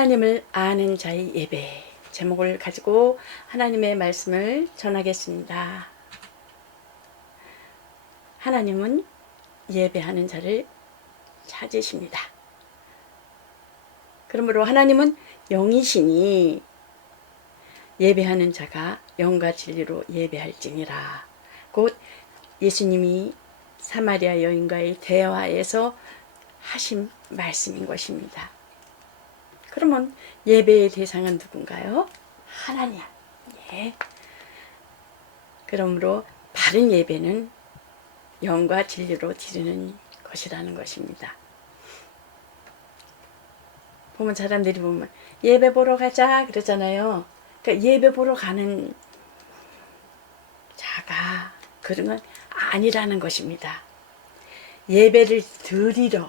하나님을 아는 자의 예배 제목을 가지고 하나님의 말씀을 전하겠습니다. 하나님은 예배하는 자를 찾으십니다. 그러므로 하나님은 영이시니 예배하는 자가 영과 진리로 예배할지니라. 곧 예수님이 사마리아 여인과의 대화에서 하신 말씀인 것입니다. 그러면 예배의 대상은 누군가요? 하나님. 예. 그러므로 바른 예배는 영과 진리로 드리는 것이라는 것입니다. 보면 사람들이 보면 예배 보러 가자 그러잖아요. 그러니까 예배 보러 가는 자가 그런 건 아니라는 것입니다. 예배를 드리러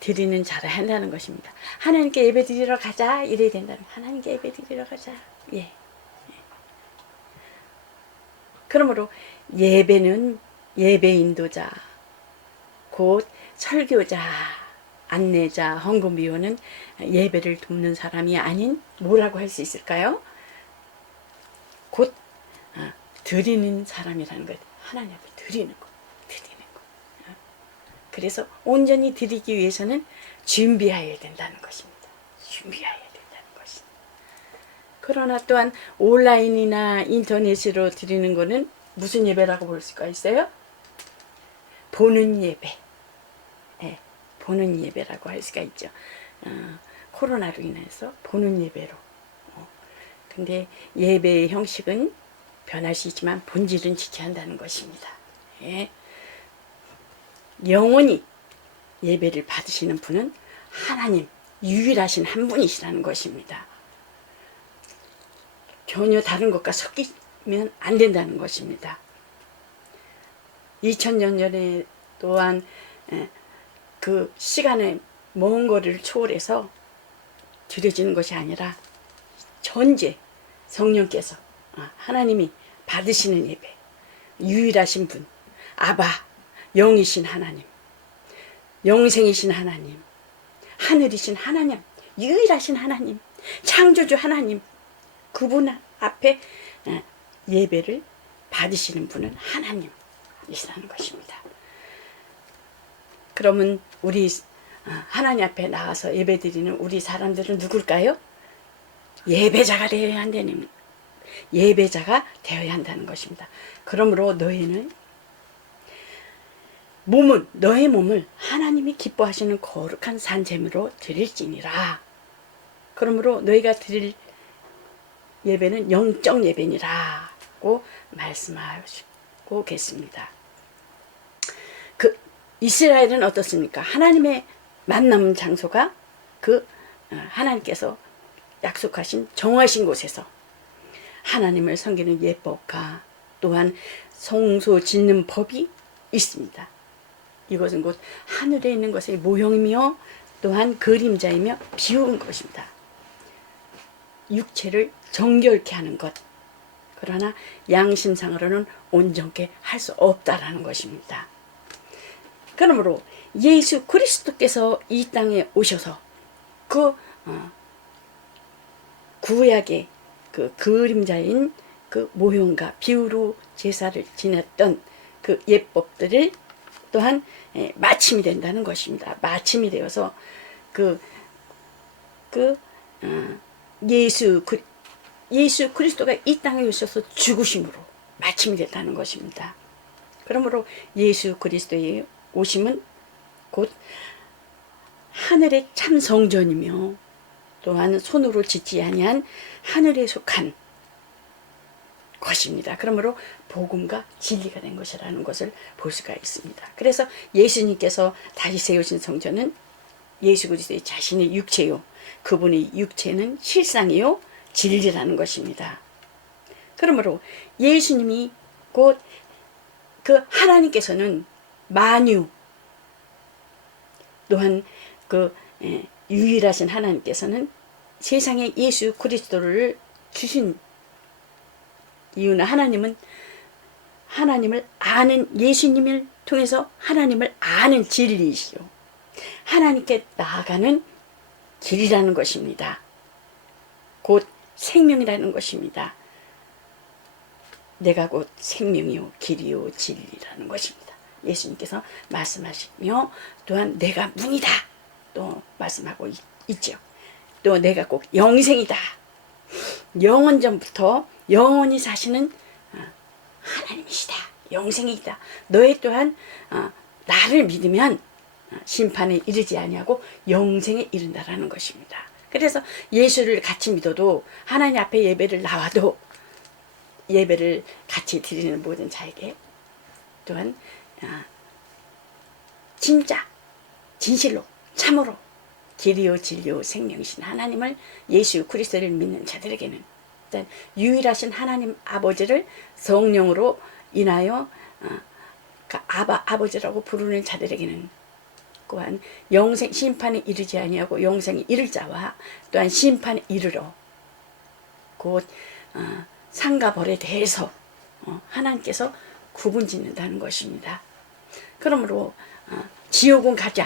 드리는 자를 한다는 것입니다. 하나님께 예배 드리러 가자 이래야 된다면 하나님께 예배 드리러 가자. 예. 그러므로 예배는 예배 인도자, 곧 설교자, 안내자, 헌금비원은 예배를 돕는 사람이 아닌 뭐라고 할 수 있을까요? 곧 드리는 사람이라는 거예요. 하나님 앞에 드리는 거. 그래서 온전히 드리기 위해서는 준비해야 된다는 것입니다. 준비해야 된다는 것입니다. 그러나 또한 온라인이나 인터넷으로 드리는 것은 무슨 예배라고 볼 수가 있어요? 보는 예배. 네, 보는 예배라고 할 수가 있죠. 코로나로 인해서 보는 예배로. 근데 예배의 형식은 변할 수 있지만 본질은 지켜한다는 것입니다. 예. 영원히 예배를 받으시는 분은 하나님, 유일하신 한 분이시라는 것입니다. 전혀 다른 것과 섞이면 안 된다는 것입니다. 2000년 전에 또한 그 시간의 먼 거리를 초월해서 드려지는 것이 아니라 전제 성령께서 하나님이 받으시는 예배, 유일하신 분, 아바, 영이신 하나님, 영생이신 하나님, 하늘이신 하나님, 유일하신 하나님, 창조주 하나님, 그분 앞에 예배를 받으시는 분은 하나님이시라는 것입니다. 그러면 우리 하나님 앞에 나와서 예배드리는 우리 사람들은 누굴까요? 예배자가 되어야 한다는, 예배자가 되어야 한다는 것입니다. 그러므로 너희는 너의 몸을 하나님이 기뻐하시는 거룩한 산제물로 드릴지니라. 그러므로 너희가 드릴 예배는 영적 예배니라고 말씀하시고 계십니다. 그 이스라엘은 어떻습니까? 하나님의 만남 장소가 하나님께서 약속하신 정하신 곳에서 하나님을 섬기는 예법과 또한 성소 짓는 법이 있습니다. 이것은 곧 하늘에 있는 것의 모형이며 또한 그림자이며 비운 것입니다. 육체를 정결케 하는 것. 그러나 양심상으로는 온전케 할 수 없다라는 것입니다. 그러므로 예수 그리스도께서 이 땅에 오셔서 구약의 그 그림자인 그 모형과 비유로 제사를 지냈던 그 예법들을 또한 마침이 된다는 것입니다. 마침이 되어서 예수 그리스도가 이 땅에 오셔서 죽으심으로 마침이 됐다는 것입니다. 그러므로 예수 그리스도의 오심은 곧 하늘의 참 성전이며 또한 손으로 짓지 아니한 하늘에 속한 것입니다. 그러므로 복음과 진리가 된 것이라는 것을 볼 수가 있습니다. 그래서 예수님께서 다시 세우신 성전은 예수 그리스도의 자신의 육체요, 그분의 육체는 실상이요 진리라는 것입니다. 그러므로 예수님이 곧 그 하나님께서는 만유 또한 유일하신 하나님께서는 세상에 예수 그리스도를 주신 이유는 하나님을 아는, 예수님을 통해서 하나님을 아는 진리이시오. 하나님께 나아가는 길이라는 것입니다. 곧 생명이라는 것입니다. 내가 곧 생명이요 길이요 진리라는 것입니다. 예수님께서 말씀하시며 또한 내가 문이다 또 말씀하고 있죠. 또 내가 꼭 영생이다. 영원 전부터 영원히 사시는 하나님이시다. 영생이다. 너희 또한 나를 믿으면 심판에 이르지 아니하고 영생에 이른다라는 것입니다. 그래서 예수를 같이 믿어도 하나님 앞에 예배를 나와도 예배를 같이 드리는 모든 자에게 또한 진짜 진실로 참으로 길이요 진리요 생명이신 하나님을 예수 그리스도를 믿는 자들에게는 일단 유일하신 하나님 아버지를 성령으로 인하여 아버지라고 부르는 자들에게는 또한 영생 심판에 이르지 아니하고 영생에 이를 자와 또한 심판에 이르러 곧 상과 벌에 대해서 하나님께서 구분짓는다는 것입니다. 그러므로 지옥은 가지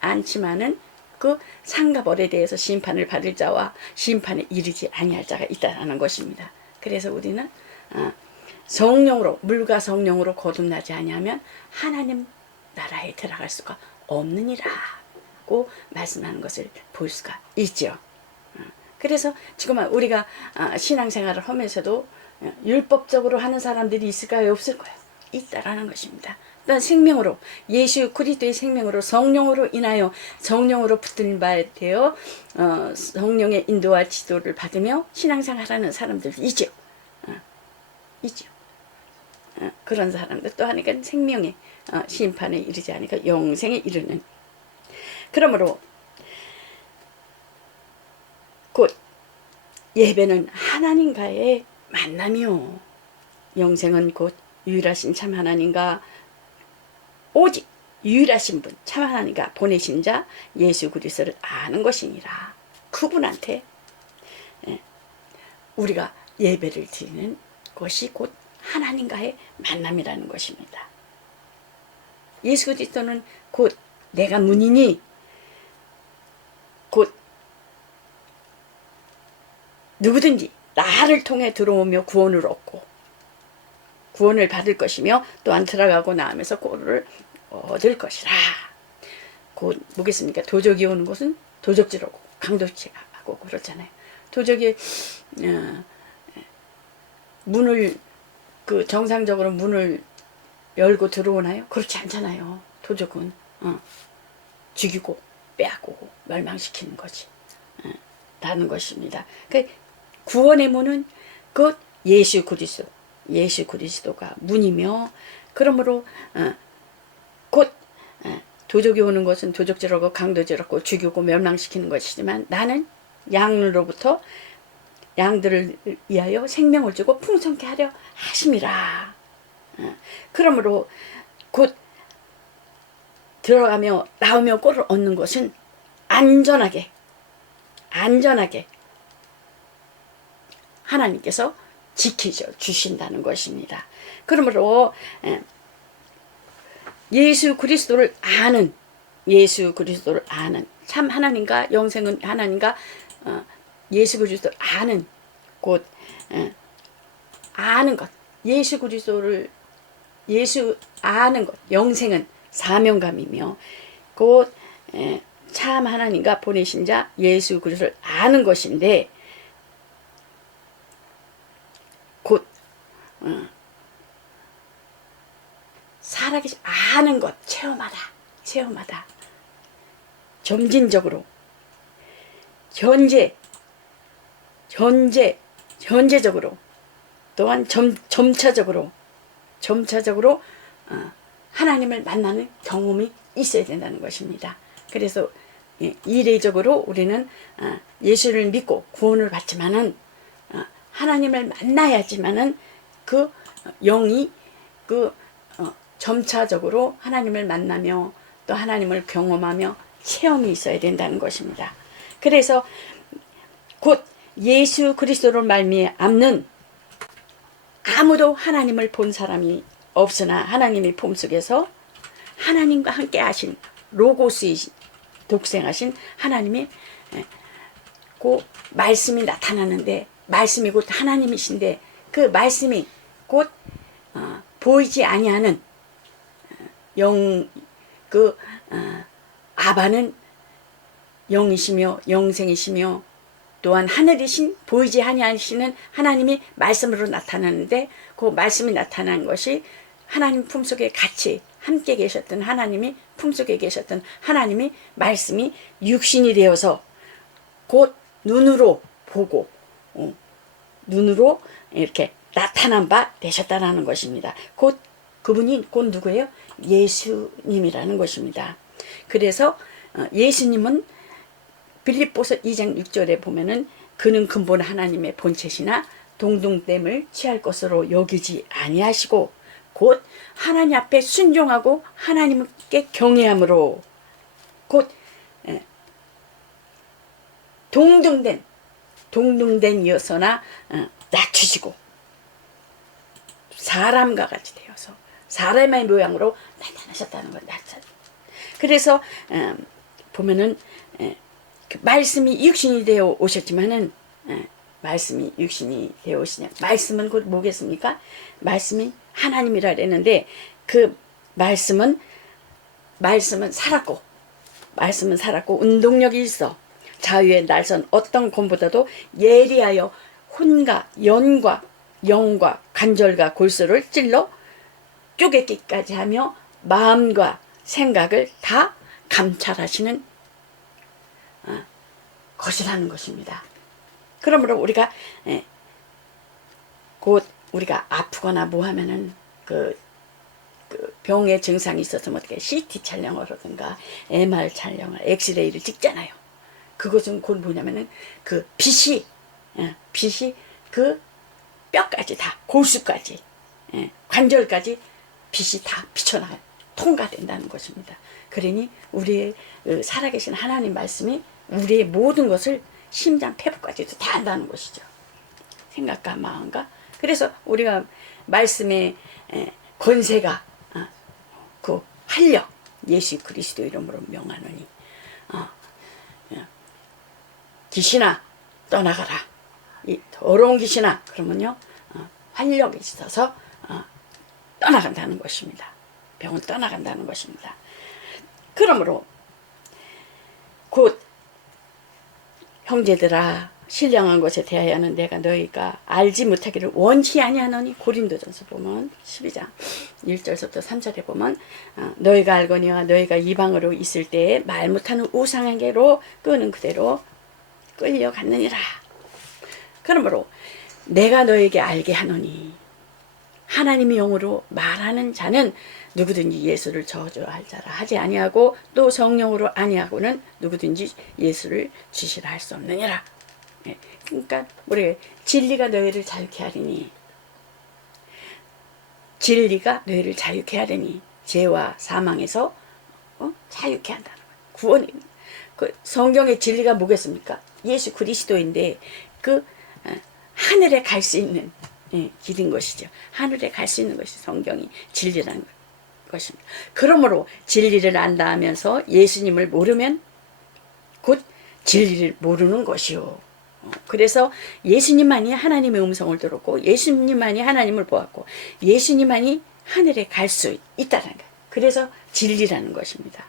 않지만은 그 상과 벌에 대해서 심판을 받을 자와 심판에 이르지 아니할 자가 있다는 것입니다. 그래서 우리는 성령으로 물과 성령으로 거듭나지 아니하면 하나님 나라에 들어갈 수가 없느니라고 말씀하는 것을 볼 수가 있죠. 그래서 지금 우리가 신앙생활을 하면서도 율법적으로 하는 사람들이 있을까요? 없을까요? 있다라는 것입니다. 또한 생명으로 예수 그리스도의 생명으로 성령으로 인하여 성령으로 붙든 바에 되어 성령의 인도와 지도를 받으며 신앙생활하는 사람들도 있죠. 있죠. 그런 사람들 또 하니까 생명의 심판에 이르지 않으니까 영생에 이르는. 그러므로 곧 예배는 하나님과의 만남이요 영생은 곧 유일하신 참 하나님과 오직 유일하신 분 참 하나님과 보내신 자 예수 그리스도를 아는 것이니라. 그분한테 우리가 예배를 드리는 것이 곧 하나님과의 만남이라는 것입니다. 예수 그리스도는 곧 내가 문이니 곧 누구든지 나를 통해 들어오며 구원을 얻고 구원을 받을 것이며 또한 들어가고 나오면서 꼴을 얻을 것이라. 곧 뭐겠습니까? 도적이 오는 곳은 도적질하고 강도질하고 그렇잖아요. 도적이 문을 정상적으로 문을 열고 들어오나요? 그렇지 않잖아요. 도적은 죽이고 빼앗고 멸망시키는 거지. 라는 것입니다. 그러니까 구원의 문은 그 예수 그리스도가 문이며 그러므로 곧 도적이 오는 것은 도적질하고 강도질하고 죽이고 멸망시키는 것이지만 나는 양으로부터 양들을 위하여 생명을 주고 풍성케 하려 하심이라. 그러므로 곧 들어가며 나오며 꼴을 얻는 것은 안전하게 하나님께서 지키셔 주신다는 것입니다. 그러므로 예수 그리스도를 아는 참 하나님과 영생은 하나님과 예수 그리스도를 아는 곧 아는 것 예수 아는 것 영생은 사명감이며 곧 참 하나님과 보내신 자 예수 그리스도를 아는 것인데 곧 살아계신 아는 것 체험하다 점진적으로 현재적으로 또한 점차적으로 하나님을 만나는 경험이 있어야 된다는 것입니다. 그래서 이례적으로 우리는 예수를 믿고 구원을 받지만은 하나님을 만나야지만은 그 영이 점차적으로 하나님을 만나며 또 하나님을 경험하며 체험이 있어야 된다는 것입니다. 그래서 곧 예수 그리스도로 말미암는 아무도 하나님을 본 사람이 없으나 하나님의 품속에서 하나님과 함께 하신 로고스이신 독생하신 하나님이 그 말씀이 나타나는데, 말씀이 곧 하나님이신데, 그 말씀이 곧 보이지 아니하는 아바는 영이시며 영생이시며 또한 하늘이신 보이지 아니하시는 하나님이 말씀으로 나타나는데, 그 말씀이 나타난 것이 하나님 품속에 같이 함께 계셨던 하나님이 품속에 계셨던 하나님이 말씀이 육신이 되어서 곧 눈으로 보고 눈으로 이렇게 나타난 바 되셨다라는 것입니다. 곧 그분이 곧 누구예요? 예수님이라는 것입니다. 그래서 예수님은 빌립보서 2장 6절에 보면은 그는 근본 하나님의 본체시나 동등됨을 취할 것으로 여기지 아니하시고 곧 하나님 앞에 순종하고 하나님께 경외함으로 곧 동등된 이어서나 낮추시고 사람과 같이 되어서 사람의 모양으로 나타나셨다는 것. 그래서 보면은 그 말씀이 육신이 되어 오셨지만은 말씀이 육신이 되어 오시냐, 말씀은 곧 뭐겠습니까? 말씀이 하나님이라 그랬는데 그 말씀은 살았고 운동력이 있어 자유의 날선 어떤 검보다도 예리하여 혼과 연과 영과 관절과 골수를 찔러 쪼개기까지 하며 마음과 생각을 다 감찰하시는 것이라는 것입니다. 그러므로 우리가 곧 우리가 아프거나 뭐 하면은 그 병의 증상이 있어서 어떻게 CT 촬영을 하든가 MR 촬영을 엑스레이를 찍잖아요. 그것은 곧 뭐냐면은 그 빛이 그 뼈까지 다 골수까지 관절까지 빛이 다 비쳐나가 통과된다는 것입니다. 그러니 우리의 살아계신 하나님 말씀이 우리의 모든 것을 심장 폐부까지도 다 안다는 것이죠. 생각과 마음과. 그래서 우리가 말씀의 권세가 그 활력 예수 그리스도 이름으로 명하노니 귀신아 떠나가라. 이 더러운 귀신아 그러면요 활력이 있어서 떠나간다는 것입니다. 병은 떠나간다는 것입니다. 그러므로 곧 형제들아 신령한 것에 대하여는 내가 너희가 알지 못하기를 원치 아니하노니. 고린도전서 보면 12장 1절부터 3절에 보면 너희가 알거니와 너희가 이방으로 있을 때에 말 못하는 우상에게로 끄는 그대로 끌려갔느니라. 그러므로 내가 너에게 알게 하노니 하나님의 영으로 말하는 자는 누구든지 예수를 저주할 자라 하지 아니하고 또 성령으로 아니하고는 누구든지 예수를 지시라 할 수 없느니라. 그러니까 우리 진리가 너희를 자유케 하리니, 진리가 너희를 자유케 하리니 죄와 사망에서 자유케 한다는 거예요. 구원이. 그 성경의 진리가 뭐겠습니까? 예수 그리스도인데 그 하늘에 갈 수 있는 길인 것이죠. 하늘에 갈 수 있는 것이 성경이 진리라는 것입니다. 그러므로 진리를 안다 하면서 예수님을 모르면 곧 진리를 모르는 것이요. 그래서 예수님만이 하나님의 음성을 들었고 예수님만이 하나님을 보았고 예수님만이 하늘에 갈 수 있다는 거예요. 그래서 진리라는 것입니다.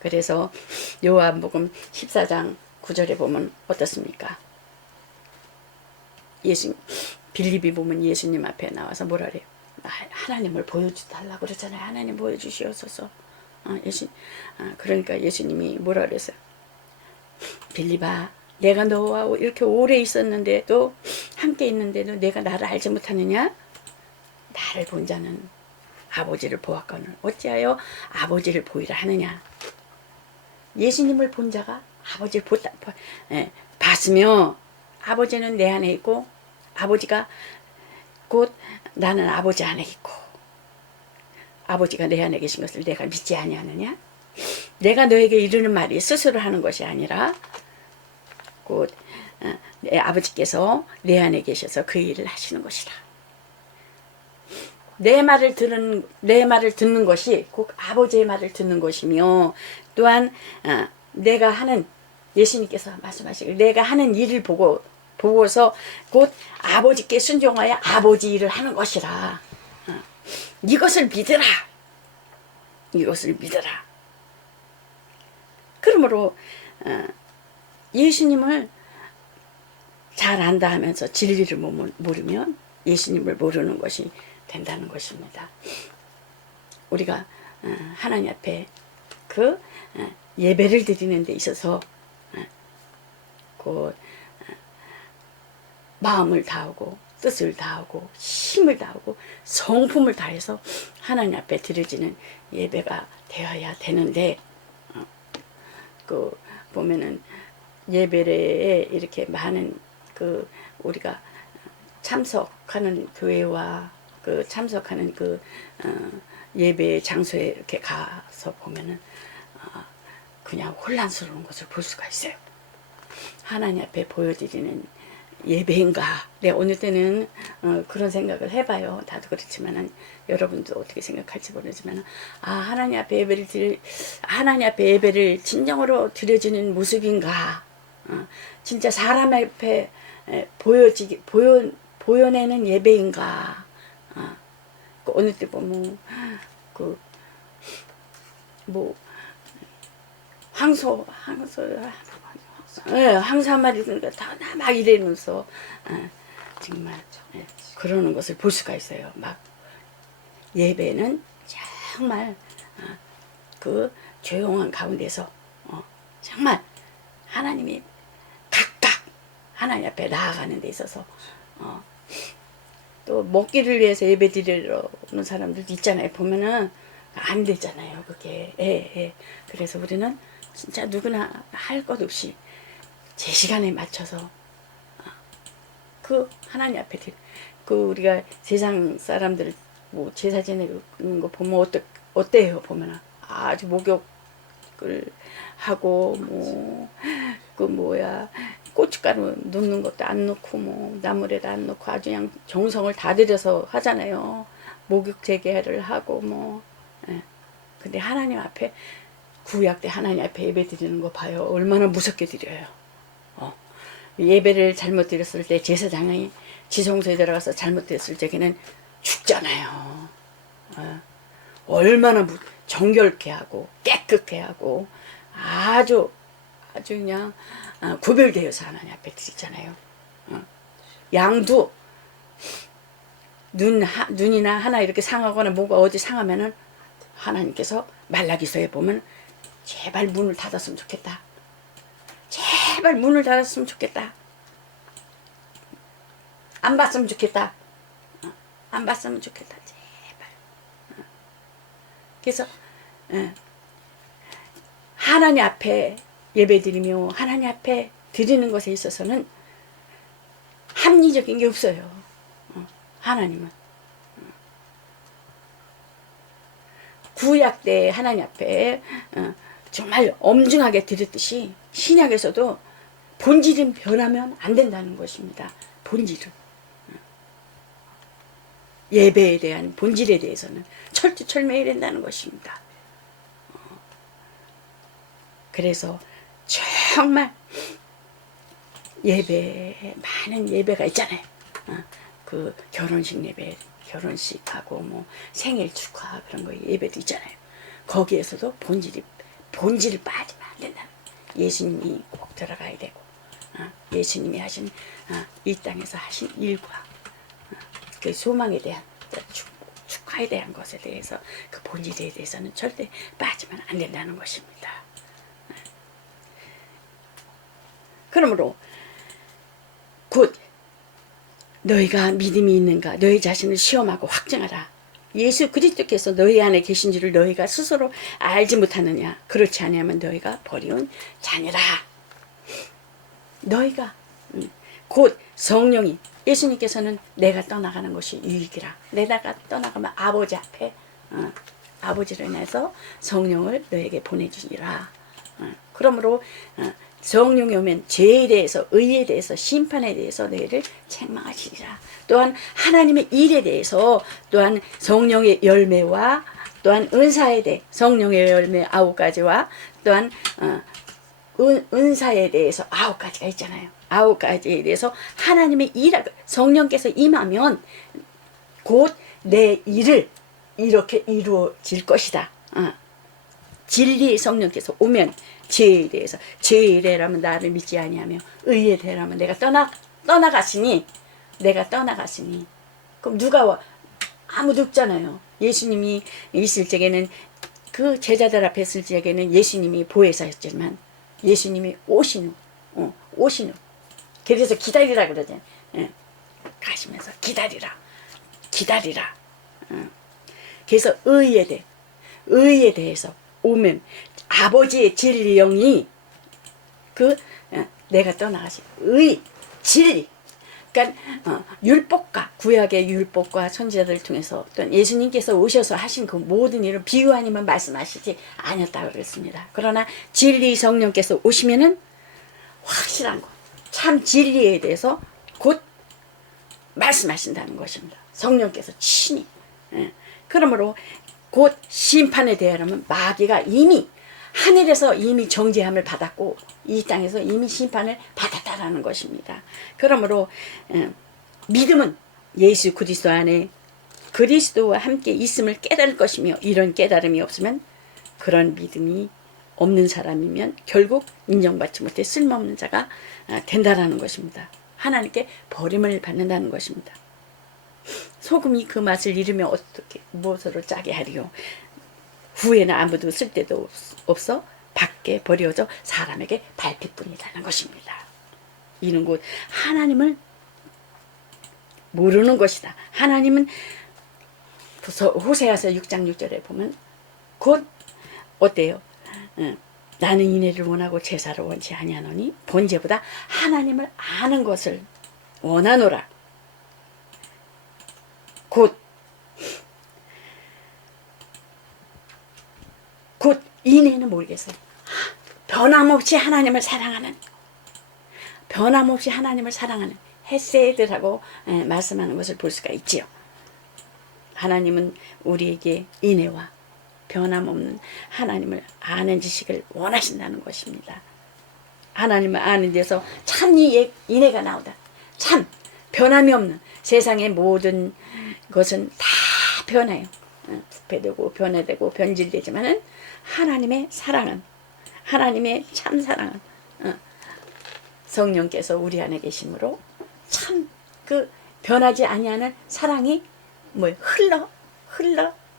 그래서 요한복음 14장 9절에 보면 어떻습니까? 빌립이 보면 예수님 앞에 나와서 뭐라 그래요? 하나님을 보여주달라고 그러잖아요. 하나님 보여주시옵소서. 그러니까 예수님이 뭐라 그랬어요? 빌립아, 내가 너와 이렇게 오래 있었는데도 함께 있는데도 내가 나를 알지 못하느냐? 나를 본 자는 아버지를 보았거늘 어찌하여 아버지를 보이라 하느냐? 예수님을 본 자가 아버지를 봤으며 아버지는 내 안에 있고 아버지가 곧 나는 아버지 안에 있고 아버지가 내 안에 계신 것을 내가 믿지 아니하느냐? 내가 너에게 이르는 말이 스스로 하는 것이 아니라 곧 내 아버지께서 내 안에 계셔서 그 일을 하시는 것이라. 내 말을 듣는 것이 곧 아버지의 말을 듣는 것이며, 또한 내가 하는, 예수님께서 말씀하시길, 내가 하는 일을 보고서 곧 아버지께 순종하여 아버지 일을 하는 것이라. 이것을 믿으라. 이것을 믿으라. 그러므로 예수님을 잘 안다 하면서 진리를 모르면 예수님을 모르는 것이 된다는 것입니다. 우리가 하나님 앞에 그 예배를 드리는 데 있어서 그 마음을 다하고 뜻을 다하고 힘을 다하고 성품을 다해서 하나님 앞에 드려지는 예배가 되어야 되는데, 그 보면은 예배에 이렇게 많은 그 우리가 참석하는 교회와 그 참석하는 그 예배 장소에 이렇게 가서 보면은 그냥 혼란스러운 것을 볼 수가 있어요. 하나님 앞에 보여드리는 예배인가? 네, 어느 때는 그런 생각을 해봐요. 다도 그렇지만은 여러분도 어떻게 생각할지 모르지만, 하나님 앞에 하나님 앞에 예배를 진정으로 드려지는 모습인가? 진짜 사람 앞에 보여내는 예배인가? 어느 때 보면 황소 한 마리 막 이러면서 정말 그러는 것을 볼 수가 있어요. 막 예배는 정말 그 조용한 가운데서 정말 하나님이 각각 하나님 앞에 나아가는 데 있어서 또 먹기를 위해서 예배 드리는 사람들도 있잖아요. 보면은 안 되잖아요, 그게. 그래서 우리는 진짜 누구나 할 것 없이 제 시간에 맞춰서 그 하나님 앞에 그 우리가 세상 사람들 뭐 제사 지내는 거 보면 어때요? 보면 아주 목욕을 하고 그 고춧가루 넣는 것도 안 넣고 나물에도 안 넣고 아주 그냥 정성을 다 들여서 하잖아요. 목욕 재개를 하고 근데 하나님 앞에 구약 때 하나님 앞에 예배 드리는 거 봐요. 얼마나 무섭게 드려요. 예배를 잘못 드렸을 때 제사장이 지성소에 들어가서 잘못 드렸을 적에는 죽잖아요. 얼마나 정결케 하고 깨끗게 하고 아주 그냥 구별되어서 하나님 앞에 드리잖아요. 양도 눈이나 하나 이렇게 상하거나 뭐가 어디 상하면은 하나님께서 말라기서에 보면 제발 문을 닫았으면 좋겠다. 제발 문을 닫았으면 좋겠다. 안 봤으면 좋겠다. 안 봤으면 좋겠다. 제발. 그래서 하나님 앞에 예배드리며 하나님 앞에 드리는 것에 있어서는 합리적인 게 없어요. 하나님은 구약 때 하나님 앞에 정말 엄중하게 드렸듯이 신약에서도 본질은 변하면 안 된다는 것입니다. 본질은 예배에 대한 본질에 대해서는 철두철미해야 된다는 것입니다. 그래서 정말 많은 예배가 있잖아요. 그 결혼식 예배, 결혼식하고 생일 축하 그런 거 예배도 있잖아요. 거기에서도 본질을 빠지면 안 된다. 예수님이 꼭 들어가야 되고, 예수님이 하신 이 땅에서 하신 일과 그 소망에 대한 축하에 대한 것에 대해서 그 본질에 대해서는 절대 빠지면 안 된다는 것입니다. 그러므로 곧 너희가 믿음이 있는가 너희 자신을 시험하고 확증하라. 예수 그리스도께서 너희 안에 계신 줄을 너희가 스스로 알지 못하느냐. 그렇지 아니하면 너희가 버리운 자녀라. 너희가 곧 성령이 예수님께서는 내가 떠나가는 것이 유익이라. 내가 떠나가면 아버지 앞에 아버지를 인해서 성령을 너에게 보내주시라. 그러므로 성령이 오면 죄에 대해서, 의에 대해서, 심판에 대해서 너희를 책망하시리라. 또한 하나님의 일에 대해서, 또한 성령의 열매와 또한 은사에 대해, 성령의 열매 9가지와 또한 은사에 대해서 9가지가 있잖아요. 9가지에 대해서 하나님의 일, 성령께서 임하면 곧 내 일을 이렇게 이루어질 것이다. 진리의 성령께서 오면 죄에 대해서, 죄에 대하면 나를 믿지 아니하며 의에 대하면 내가 떠나갔으니 그럼 누가 와? 아무도 없잖아요. 예수님이 있을 적에는, 그 제자들 앞에 있을 적에는 예수님이 보혜사였지만 예수님이 오신 후 그래서 기다리라 그러잖아요. 가시면서 기다리라. 그래서 의에 대해서 오면 아버지의 진리 영이 내가 떠나가시 진리. 그러니까 율법과 구약의 율법과 선지자들을 통해서 또 예수님께서 오셔서 하신 그 모든 일을 비유 아니면 말씀하시지 아니었다고 그랬습니다. 그러나 진리 성령께서 오시면은 확실한 거, 참 진리에 대해서 곧 말씀하신다는 것입니다. 성령께서 친히. 그러므로 곧 심판에 대하려면 마귀가 이미 하늘에서 이미 정죄함을 받았고 이 땅에서 이미 심판을 받았다라는 것입니다. 그러므로 믿음은 예수 그리스도 안에 그리스도와 함께 있음을 깨달을 것이며, 이런 깨달음이 없으면, 그런 믿음이 없는 사람이면 결국 인정받지 못해 쓸모없는 자가 된다라는 것입니다. 하나님께 버림을 받는다는 것입니다. 소금이 그 맛을 잃으면 어떻게 무엇으로 짜게 하리요? 후에는 아무도 쓸데도 없어 밖에 버려져 사람에게 밟힐뿐이라는 것입니다. 이는 곧 하나님을 모르는 것이다. 하나님은 호세아서 6장 6절에 보면 곧 어때요? 나는 인애를 원하고 제사를 원치 아니하노니 번제보다 하나님을 아는 것을 원하노라. 곧 인애는 모르겠어요. 변함없이 하나님을 사랑하는 헤세드라고 말씀하는 것을 볼 수가 있지요. 하나님은 우리에게 인애와 변함없는 하나님을 아는 지식을 원하신다는 것입니다. 하나님을 아는 데서 참 인애가 나오다. 참 변함이 없는, 세상의 모든 것은 다 변해요. 부패되고 변해되고 변질되지만은 하나님의 사랑은, 하나님의 참 사랑은 성령께서 우리 안에 계심으로 참 그 변하지 아니하는 사랑이 흘러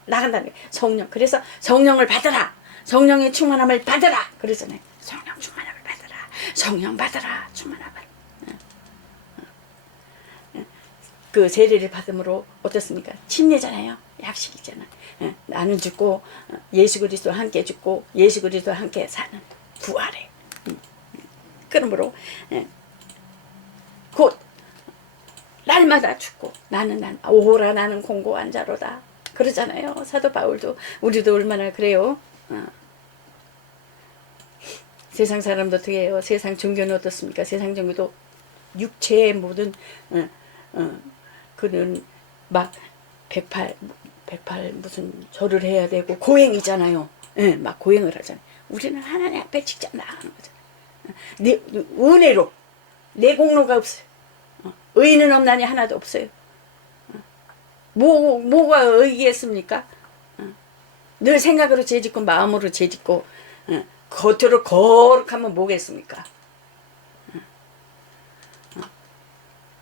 나간다는 거예요. 성령. 그래서 성령을 받으라. 성령의 충만함을 받으라. 그러잖아요. 성령 충만함을 받으라. 성령 받으라. 충만함을. 그 세례를 받음으로 어떻습니까? 침례잖아요. 약식이잖아. 나는 죽고 예수 그리스도와 함께 죽고 예수 그리스도와 함께 사는 부활해. 그러므로 곧 날마다 죽고 오호라 나는 공고한 자로다. 그러잖아요. 사도 바울도. 우리도 얼마나 그래요. 세상 사람도 어떻게 해요? 세상 종교는 어떻습니까? 세상 종교도 육체의 모든 그는 막 108 무슨 절을 해야 되고 고행이잖아요. 막 고행을 하잖아요. 우리는 하나님 앞에 직접 나가는 거잖아요. 은혜로 내 공로가 없어요. 의인은 없나니 하나도 없어요. 뭐가 의겠습니까? 늘 생각으로 죄짓고 마음으로 죄짓고 겉으로 거룩하면 뭐겠습니까?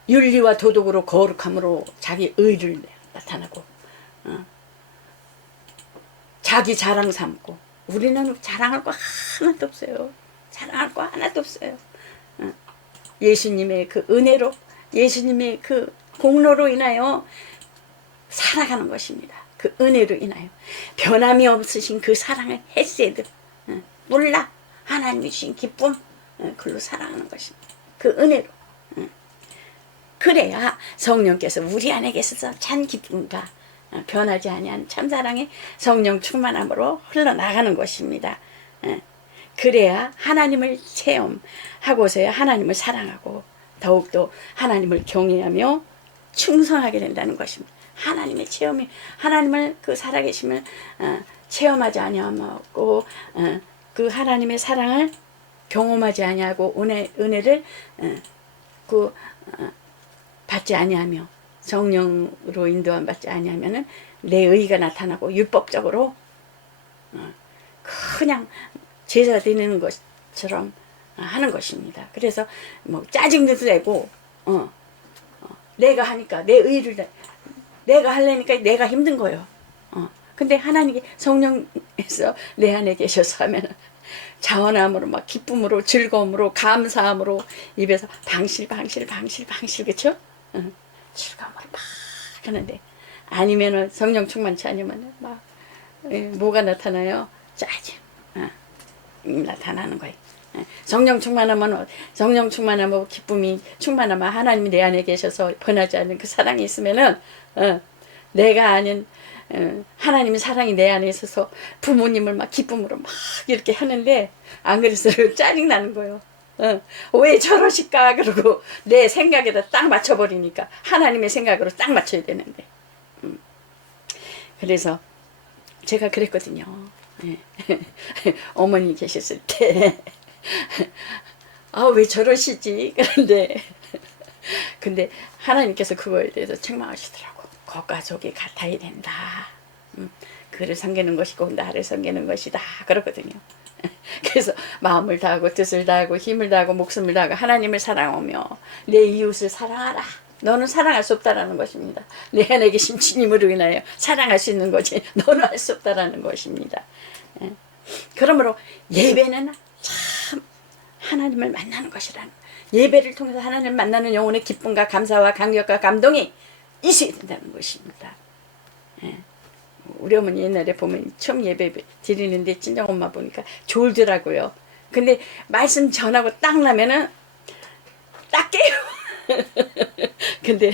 윤리와 도덕으로 거룩함으로 자기 의를 나타나고 자기 자랑 삼고. 우리는 자랑할 거 하나도 없어요. 자랑할 거 하나도 없어요. 예수님의 그 은혜로, 예수님의 그 공로로 인하여 살아가는 것입니다. 그 은혜로 인하여 변함이 없으신 그 사랑을 헤세드, 몰라 하나님이 주신 기쁨, 그걸로 살아가는 것입니다. 그 은혜로. 그래야 성령께서 우리 안에 계셔서 찬 기쁨과 변하지 아니한 참사랑의 성령 충만함으로 흘러나가는 것입니다. 그래야 하나님을 체험하고서야 하나님을 사랑하고 더욱더 하나님을 경외하며 충성하게 된다는 것입니다. 하나님의 체험이 하나님을 그 살아계심을 체험하지 아니하고 그 하나님의 사랑을 경험하지 아니하고 은혜를 받지 아니하며 성령으로 인도함 받지 아니하면은 내 의가 나타나고 율법적으로 그냥 제사 드리는 것처럼 하는 것입니다. 그래서 뭐 짜증도 내고 내가 하니까 내 의를 내가 하려니까 내가 힘든 거예요. 근데 하나님이 성령에서 내 안에 계셔서 하면은 자원함으로 막 기쁨으로 즐거움으로 감사함으로 입에서 방실 그쵸? 즐거움으로 막 하는데 아니면은 성령 충만치 않으면 막 뭐가 나타나요? 짜증 나타나는 거예요. 성령 충만하면 기쁨이 충만하면 하나님이 내 안에 계셔서 변하지 않는 그 사랑이 있으면은 내가 아는 하나님의 사랑이 내 안에 있어서 부모님을 막 기쁨으로 막 이렇게 하는데 안 그랬어요. 짜증 나는 거예요. 왜 저러실까 그러고 내 생각에다 딱 맞춰버리니까 하나님의 생각으로 딱 맞춰야 되는데 그래서 제가 그랬거든요. 어머니 계셨을 때 왜 저러시지? 근데 하나님께서 그거에 대해서 책망하시더라고. 가족이 같아야 된다. 그를 섬기는 것이고 나를 섬기는 것이다. 그러거든요. 그래서 마음을 다하고 뜻을 다하고 힘을 다하고 목숨을 다하고 하나님을 사랑하며 내 이웃을 사랑하라. 너는 사랑할 수 없다라는 것입니다. 내 안에 계신 주님으로 인하여 사랑할 수 있는 거지 너는 할 수 없다라는 것입니다. 그러므로 예배는 참 하나님을 만나는 것이라는 예배를 통해서 하나님을 만나는 영혼의 기쁨과 감사와 감격과 감동이 있어야 된다는 것입니다. 우리 어머니 옛날에 보면 처음 예배 드리는데 친정엄마 보니까 졸더라고요. 근데 말씀 전하고 딱 나면은 딱 깨요. 근데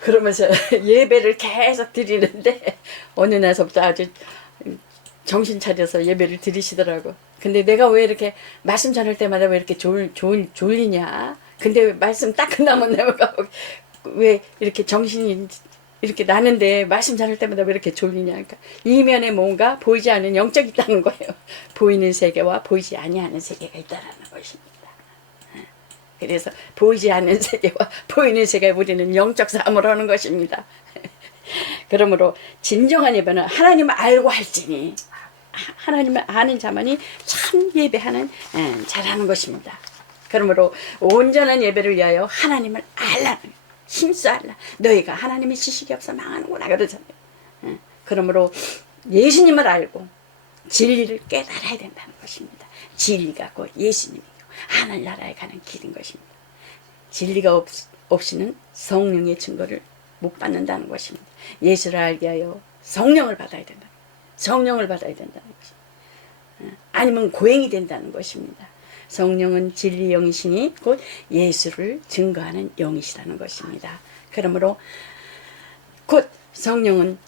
그러면서 예배를 계속 드리는데 어느 날서부터 아주 정신 차려서 예배를 드리시더라고. 근데 내가 왜 이렇게 말씀 전할 때마다 왜 이렇게 졸리냐? 근데 왜 말씀 딱 끝나면 내가 왜 이렇게 정신이 이렇게 나는데 말씀 전할 때마다 왜 이렇게 졸리냐? 그러니까 이면에 뭔가 보이지 않는 영적이 있다는 거예요. 보이는 세계와 보이지 아니하는 세계가 있다는 것입니다. 그래서 보이지 않는 세계와 보이는 세계에 우리는 영적 싸움을 하는 것입니다. 그러므로 진정한 예배는 하나님을 알고 할지니 하나님을 아는 자만이 참 예배하는 잘하는 것입니다. 그러므로 온전한 예배를 위하여 하나님을 알라는 힘써 알라. 너희가 하나님의 지식이 없어 망하는구나 그러잖아요. 그러므로 예수님을 알고 진리를 깨달아야 된다는 것입니다. 진리가 곧 예수님이요 하늘나라에 가는 길인 것입니다. 진리가 없이는 성령의 증거를 못 받는다는 것입니다. 예수를 알게 하여 성령을 받아야 된다. 성령을 받아야 된다는 것입니다. 아니면 고행이 된다는 것입니다. 성령은 진리 영이시니 곧 예수를 증거하는 영이시라는 것입니다. 그러므로 곧 성령은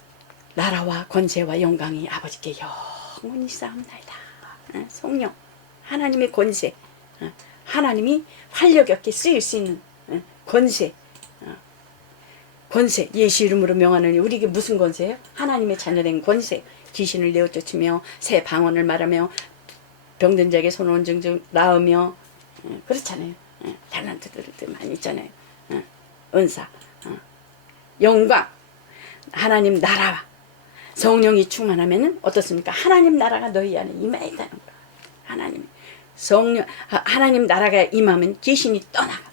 나라와 권세와 영광이 아버지께 영원히 쌓옵나이다. 성령 하나님의 권세 하나님이 활력 있게 쓰일 수 있는 권세 예수 이름으로 명하느니 우리에게 무슨 권세예요? 하나님의 자녀된 권세 귀신을 내어쫓으며 새 방언을 말하며 병든 자에게 손온 증증 나으며 그렇잖아요. 달란트들도 많이 있잖아요. 은사 영광 하나님 나라와 성령이 충만하면은 어떻습니까? 하나님 나라가 너희 안에 임해 있다는 거야. 하나님 나라가 임하면 귀신이 떠나가.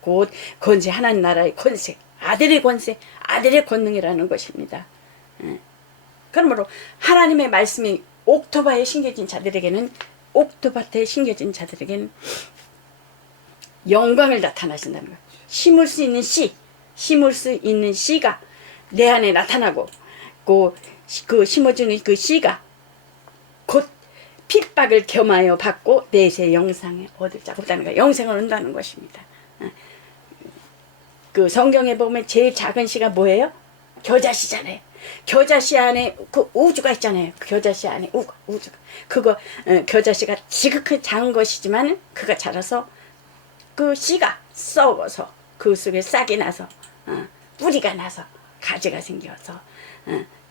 곧 권세 하나님 나라의 권세 아들의 권세 아들의 권능이라는 것입니다. 그러므로 하나님의 말씀이 옥토밭에 심겨진 자들에게는 영광을 나타나신다는 거예요. 심을 수 있는 씨가 내 안에 나타나고 그 심어주는 그 씨가 곧 핍박을 겸하여 받고 내세 영생에 얻을 자가 없다는 거예요. 영생을 얻는다는 것입니다. 그 성경에 보면 제일 작은 씨가 뭐예요? 겨자씨잖아요. 겨자씨 안에 그 우주가 있잖아요. 그 겨자씨 안에 우주. 그거 겨자씨가 지극히 작은 것이지만 그가 자라서 그 씨가 썩어서 그 속에 싹이 나서 뿌리가 나서 가지가 생겨서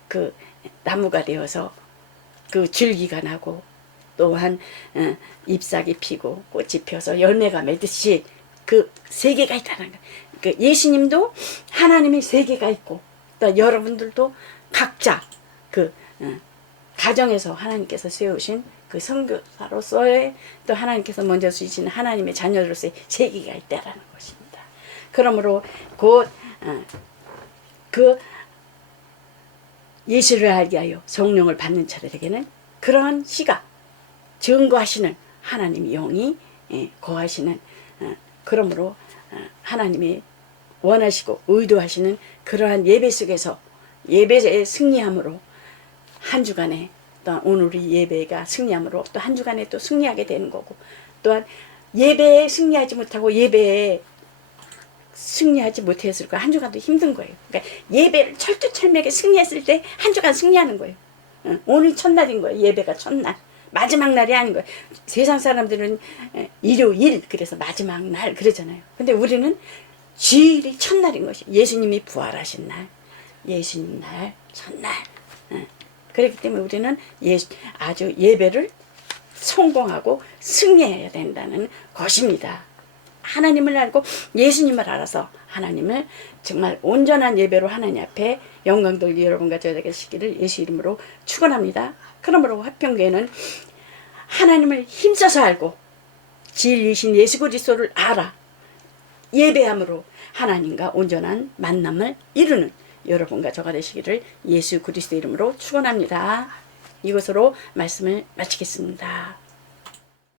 그 나무가 되어서 그 줄기가 나고 또한 잎사귀 피고 꽃이 펴서 열매가 맺듯이 그 세계가 있다는 거예요. 그 예수님도 하나님의 세계가 있고 또 여러분들도 각자 그 가정에서 하나님께서 세우신 그 선교사로서의 또 하나님께서 먼저 주신 하나님의 자녀로서의 세계가 있다라는 것입니다. 그러므로 곧 그 예수를 알게 하여 성령을 받는 자들에게는 그러한 씨가 증거하시는 하나님의 영이 거하시는 그러므로 하나님이 원하시고 의도하시는 그러한 예배 속에서 예배에 승리함으로 한 주간에 또 오늘 우리 예배가 승리함으로 또 한 주간에 또 승리하게 되는 거고 또한 예배에 승리하지 못하고 예배에 승리하지 못했을 거야. 한 주간도 힘든 거예요. 그러니까 예배를 철두철미하게 승리했을 때 한 주간 승리하는 거예요. 오늘 첫날인 거예요. 예배가 첫날. 마지막 날이 아닌 거예요. 세상 사람들은 일요일 그래서 마지막 날 그러잖아요. 근데 우리는 주일이 첫날인 것이 예수님이 부활하신 날, 예수님 날, 첫날. 그렇기 때문에 우리는 아주 예배를 성공하고 승리해야 된다는 것입니다. 하나님을 알고 예수님을 알아서 하나님을 정말 온전한 예배로 하나님 앞에 영광 돌리 여러분과 저희가 되시기를 예수 이름으로 축원합니다. 그러므로 화평교회는 하나님을 힘써서 알고 진리이신 예수 그리스도를 알아 예배함으로 하나님과 온전한 만남을 이루는 여러분과 저가 되시기를 예수 그리스도 이름으로 축원합니다. 이것으로 말씀을 마치겠습니다.